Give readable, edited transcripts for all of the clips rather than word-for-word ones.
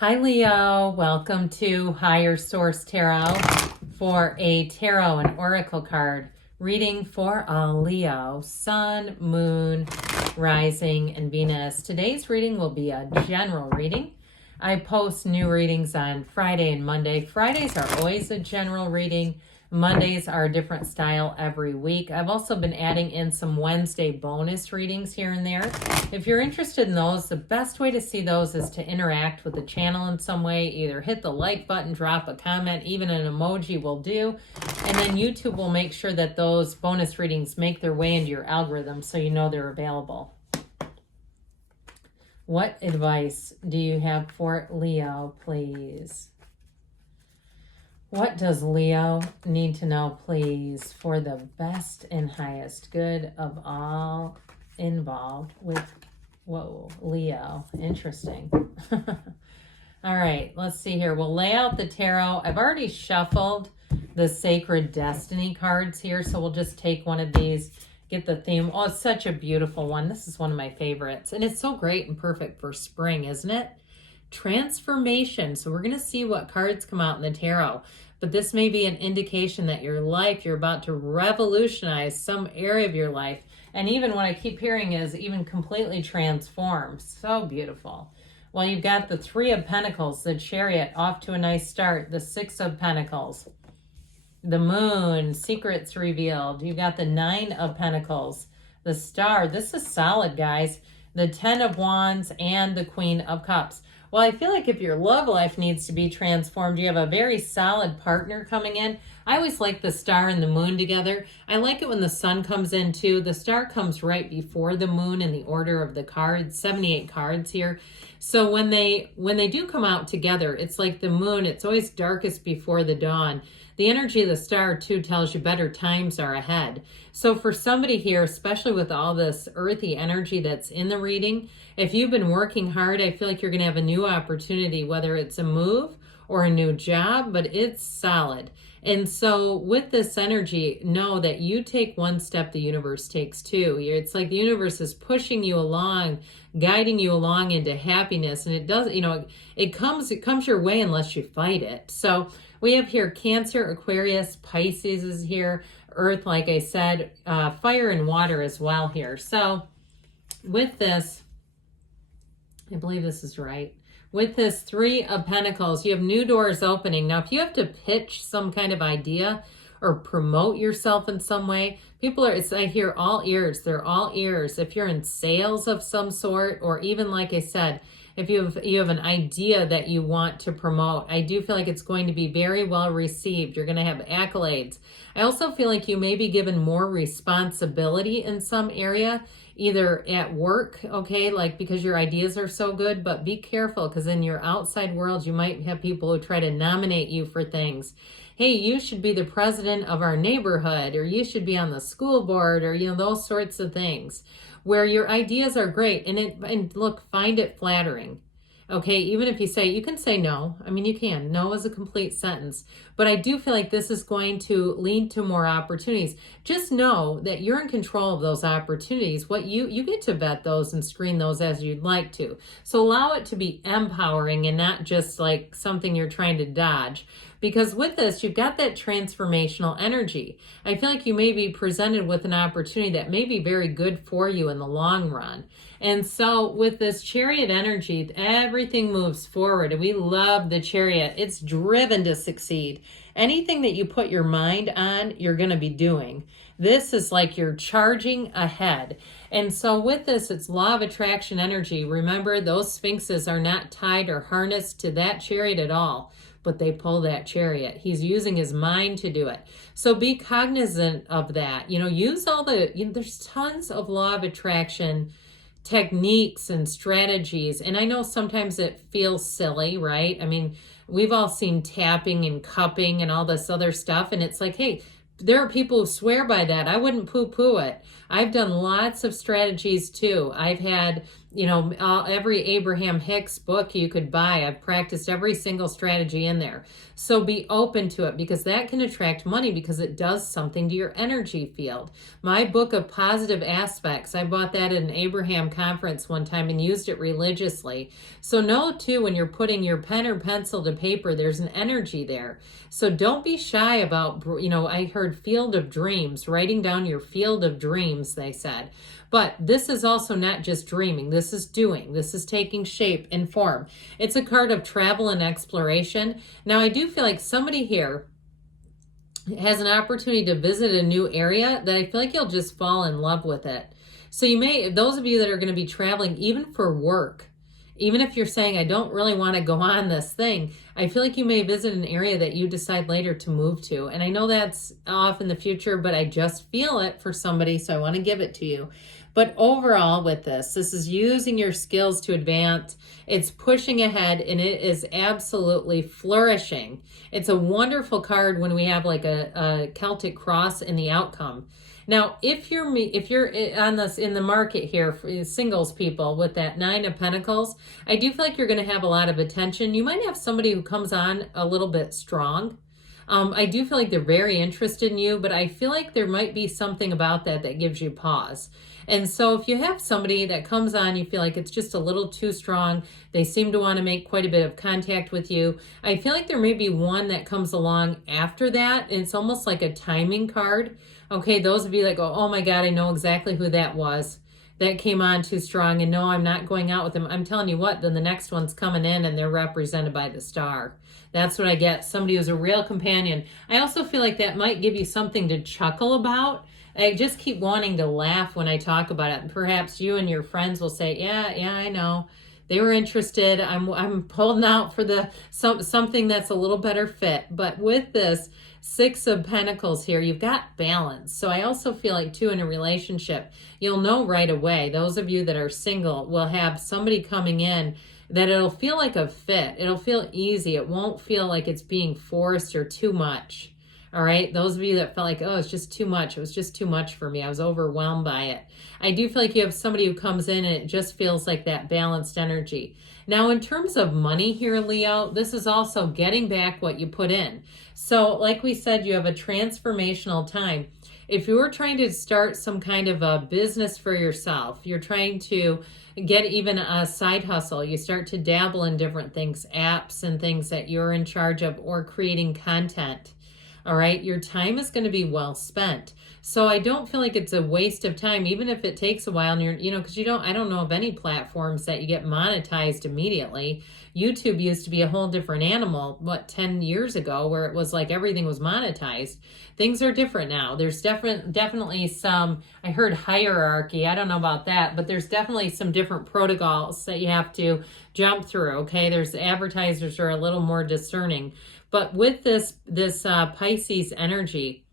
Hi Leo, welcome to Higher Source Tarot for a tarot and oracle card reading for all Leo, Sun, Moon, Rising, and Venus. Today's reading will be a general reading. I post new readings on Friday and Monday. Fridays are always a general reading. Mondays are a different style every week. I've also been adding in some Wednesday bonus readings here and there. If you're interested in those, the best way to see those is to interact with the channel in some way. Either hit the like button, drop a comment, even an emoji will do. And then YouTube will make sure that those bonus readings make their way into your algorithm so you know they're available. What advice do you have for Leo, please? What does Leo need to know, please, for the best and highest good of all involved with, whoa, Leo? Interesting. All right, let's see here. We'll lay out the tarot. I've already shuffled the Sacred Destiny cards here, so we'll just take one of these, get the theme. Oh, it's such a beautiful one. This is one of my favorites, and it's so great and perfect for spring, isn't it? Transformation. So we're going to see what cards come out in the tarot, but this may be an indication that your life, you're about to revolutionize some area of your life. And even what I keep hearing is even completely transform. So beautiful. Well, you've got the Three of Pentacles, the Chariot, off to a nice start. The Six of Pentacles, the Moon, secrets revealed. You've got the Nine of Pentacles, the Star. This is solid, guys. The Ten of Wands and the Queen of Cups. Well, I feel like if your love life needs to be transformed, you have a very solid partner coming in. I always like the star and the moon together. I like it when the sun comes in too. The star comes right before the moon in the order of the cards, 78 cards here. So when they do come out together, it's like the moon, it's always darkest before the dawn. The energy of the star too tells you better times are ahead. So for somebody here, especially with all this earthy energy that's in the reading, if you've been working hard, I feel like you're going to have a new opportunity, whether it's a move or a new job, but it's solid. And so with this energy, know that you take one step, the universe takes two. It's like the universe is pushing you along, guiding you along into happiness. And it does, it comes your way unless you fight it. So we have here Cancer, Aquarius, Pisces is here, Earth, like I said, fire and water as well here. So with this, I believe this is right. With this Three of Pentacles, you have new doors opening. Now, if you have to pitch some kind of idea or promote yourself in some way, I hear all ears. They're all ears. If you're in sales of some sort, or even like I said, if you have an idea that you want to promote, I do feel like it's going to be very well received. You're going to have accolades. I also feel like you may be given more responsibility in some area, either at work, okay, like because your ideas are so good, but be careful because in your outside world, you might have people who try to nominate you for things. Hey, you should be the president of our neighborhood, or you should be on the school board, or, those sorts of things where your ideas are great. And look, find it flattering. Okay, even if you can say no. I mean, you can. No is a complete sentence. But I do feel like this is going to lead to more opportunities. Just know that you're in control of those opportunities. What you get to vet those and screen those as you'd like to. So allow it to be empowering and not just like something you're trying to dodge. Because with this, you've got that transformational energy. I feel like you may be presented with an opportunity that may be very good for you in the long run. And so with this Chariot energy, everything moves forward. And we love the Chariot. It's driven to succeed. Anything that you put your mind on, you're going to be doing. This is like you're charging ahead. And so with this, it's law of attraction energy. Remember, those sphinxes are not tied or harnessed to that chariot at all, but they pull that chariot. He's using his mind to do it. So be cognizant of that. Use all there's tons of law of attraction techniques and strategies. And I know sometimes it feels silly, right? I mean, we've all seen tapping and cupping and all this other stuff. And it's like, hey, there are people who swear by that. I wouldn't poo-poo it. I've done lots of strategies too. I've had every Abraham Hicks book you could buy. I've practiced every single strategy in there. So be open to it, because that can attract money, because it does something to your energy field. My book of positive aspects, I bought that at an Abraham conference one time and used it religiously. So know too, when you're putting your pen or pencil to paper, there's an energy there. So don't be shy about, I heard field of dreams, writing down your field of dreams, they said. But this is also not just dreaming. This is doing. This is taking shape and form. It's a card of travel and exploration. Now, I do feel like somebody here has an opportunity to visit a new area that I feel like you'll just fall in love with it. So those of you that are going to be traveling, even for work, even if you're saying, I don't really want to go on this thing, I feel like you may visit an area that you decide later to move to. And I know that's off in the future, but I just feel it for somebody, so I want to give it to you. But overall with this is using your skills to advance. It's pushing ahead, and it is absolutely flourishing. It's a wonderful card when we have like a Celtic cross in the outcome. Now, if you're on this in the market here, for singles people with that Nine of Pentacles, I do feel like you're going to have a lot of attention. You might have somebody who comes on a little bit strong. I do feel like they're very interested in you, but I feel like there might be something about that gives you pause. And so if you have somebody that comes on, you feel like it's just a little too strong, they seem to want to make quite a bit of contact with you, I feel like there may be one that comes along after that, and it's almost like a timing card. Okay, those of you that go, oh my God, I know exactly who that was. That came on too strong, and no, I'm not going out with them. I'm telling you what, then the next one's coming in and they're represented by the star. That's what I get. Somebody who's a real companion. I also feel like that might give you something to chuckle about. I just keep wanting to laugh when I talk about it. And perhaps you and your friends will say, yeah, I know. They were interested. I'm holding out for something that's a little better fit. But with this Six of Pentacles here, you've got balance. So I also feel like too, in a relationship, you'll know right away. Those of you that are single will have somebody coming in that it'll feel like a fit. It'll feel easy. It won't feel like it's being forced or too much. All right. Those of you that felt like, oh, it's just too much. It was just too much for me. I was overwhelmed by it. I do feel like you have somebody who comes in and it just feels like that balanced energy. Now, in terms of money here, Leo, this is also getting back what you put in. So like we said, you have a transformational time. If you were trying to start some kind of a business for yourself, you're trying to get even a side hustle, you start to dabble in different things, apps and things that you're in charge of, or creating content. All right, your time is going to be well spent. So I don't feel like it's a waste of time, even if it takes a while and you're, because I don't know of any platforms that you get monetized immediately. YouTube used to be a whole different animal, 10 years ago, where it was like everything was monetized. Things are different now. There's definitely some, I heard hierarchy. I don't know about that, but there's definitely some different protocols that you have to jump through. Okay. There's advertisers who are a little more discerning. But with this Pisces energy,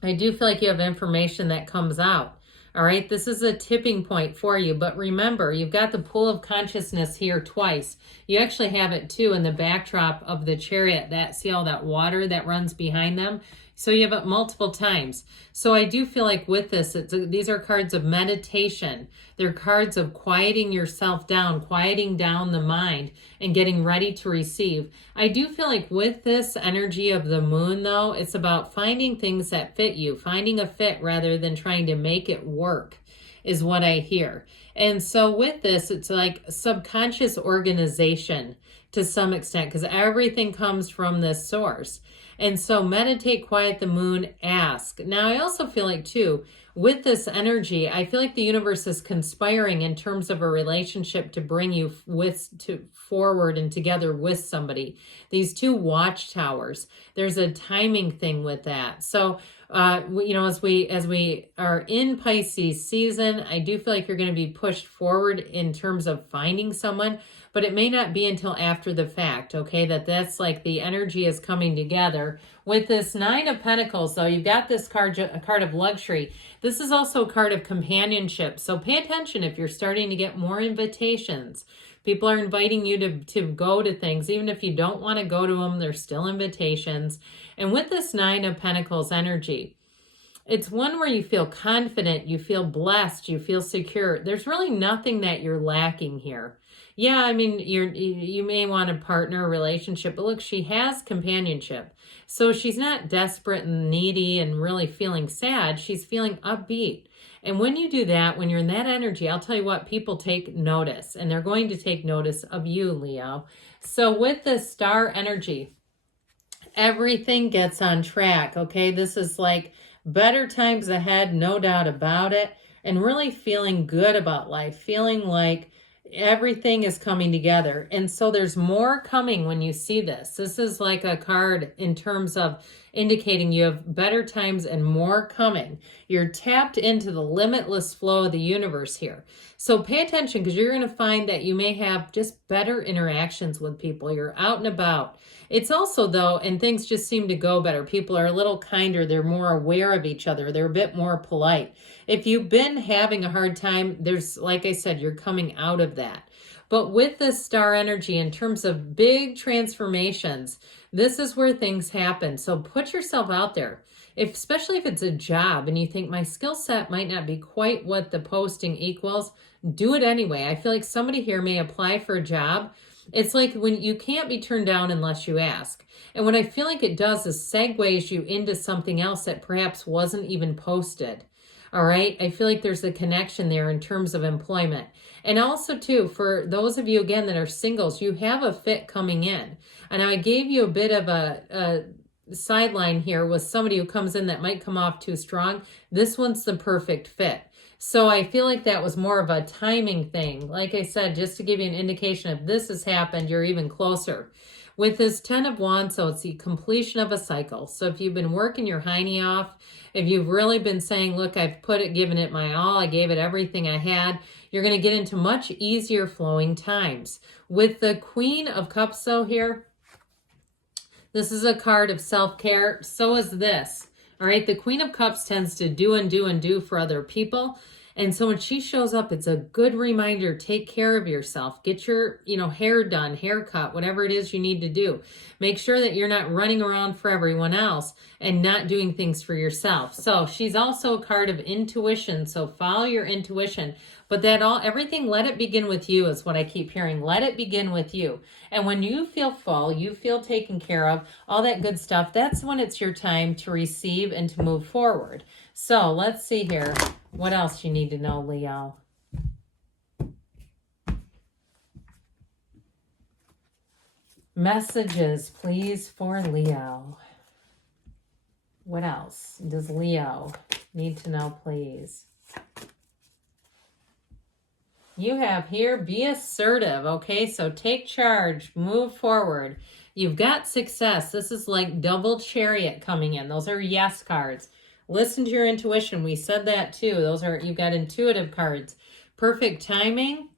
I do feel like you have information that comes out. All right, this is a tipping point for you. But remember, you've got the pool of consciousness here twice. You actually have it too in the backdrop of the Chariot. See all that water that runs behind them? So you have it multiple times. So I do feel like with this, these are cards of meditation. They're cards of quieting yourself down, quieting down the mind, and getting ready to receive. I do feel like with this energy of the moon, though, it's about finding things that fit you, finding a fit rather than trying to make it work, is what I hear. And so with this, it's like subconscious organization to some extent, because everything comes from this source. And so meditate, quiet the moon, ask. Now, I also feel like, too, with this energy, I feel like the universe is conspiring in terms of a relationship to bring you forward and together with somebody. These two watchtowers, there's a timing thing with that. So, as we are in Pisces season, I do feel like you're going to be pushed forward in terms of finding someone, but it may not be until after the fact, okay, that's like the energy is coming together. With this Nine of Pentacles, though, you've got this a card of luxury. This is also a card of companionship. So pay attention if you're starting to get more invitations. People are inviting you to go to things. Even if you don't want to go to them, there's still invitations. And with this Nine of Pentacles energy, It's one where you feel confident, you feel blessed, you feel secure. There's really nothing that you're lacking here. Yeah, I mean, you may want a partner, a relationship, but look, she has companionship. So she's not desperate and needy and really feeling sad. She's feeling upbeat. And when you do that, when you're in that energy, I'll tell you what, people take notice, and they're going to take notice of you, Leo. So with this star energy, everything gets on track, okay? This is like better times ahead, no doubt about it, and really feeling good about life, feeling like everything is coming together. And so there's more coming when you see this. This is like a card in terms of indicating you have better times and more coming. You're tapped into the limitless flow of the universe here. So pay attention, because you're going to find that you may have just better interactions with people. You're out and about. It's also, though, and things just seem to go better. People are a little kinder. They're more aware of each other. They're a bit more polite. If you've been having a hard time, there's, like I said, you're coming out of that. But with this star energy, in terms of big transformations, this is where things happen. So put yourself out there. Especially if it's a job and you think my skill set might not be quite what the posting equals, do it anyway. I feel like somebody here may apply for a job. It's like when you can't be turned down unless you ask. And what I feel like it does is segues you into something else that perhaps wasn't even posted. All right. I feel like there's a connection there in terms of employment. And also, too, for those of you, again, that are singles, you have a fit coming in. And I gave you a bit of a sideline here with somebody who comes in that might come off too strong. This one's the perfect fit. So I feel like that was more of a timing thing. Like I said, just to give you an indication, if this has happened, you're even closer. With this 10 of Wands, so it's the completion of a cycle. So if you've been working your hiney off, if you've really been saying, look, I've given it my all, I gave it everything I had, you're going to get into much easier flowing times. With the Queen of Cups, though, here, this is a card of self-care. So is this. All right, the Queen of Cups tends to do and do and do for other people. And so when she shows up, it's a good reminder, take care of yourself. Get your, hair done, haircut, whatever it is you need to do. Make sure that you're not running around for everyone else and not doing things for yourself. So she's also a card of intuition. So follow your intuition. But everything, let it begin with you is what I keep hearing. Let it begin with you. And when you feel full, you feel taken care of, all that good stuff, that's when it's your time to receive and to move forward. So let's see here. What else you need to know, Leo? Messages, please, for Leo. What else does Leo need to know, please? You have here, be assertive, okay? So take charge, move forward. You've got success. This is like double Chariot coming in. Those are yes cards. Listen to your intuition. We said that too. You've got intuitive cards. Perfect timing.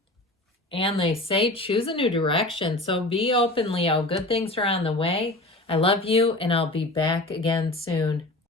And they say choose a new direction. So be open, Leo. Good things are on the way. I love you, and I'll be back again soon.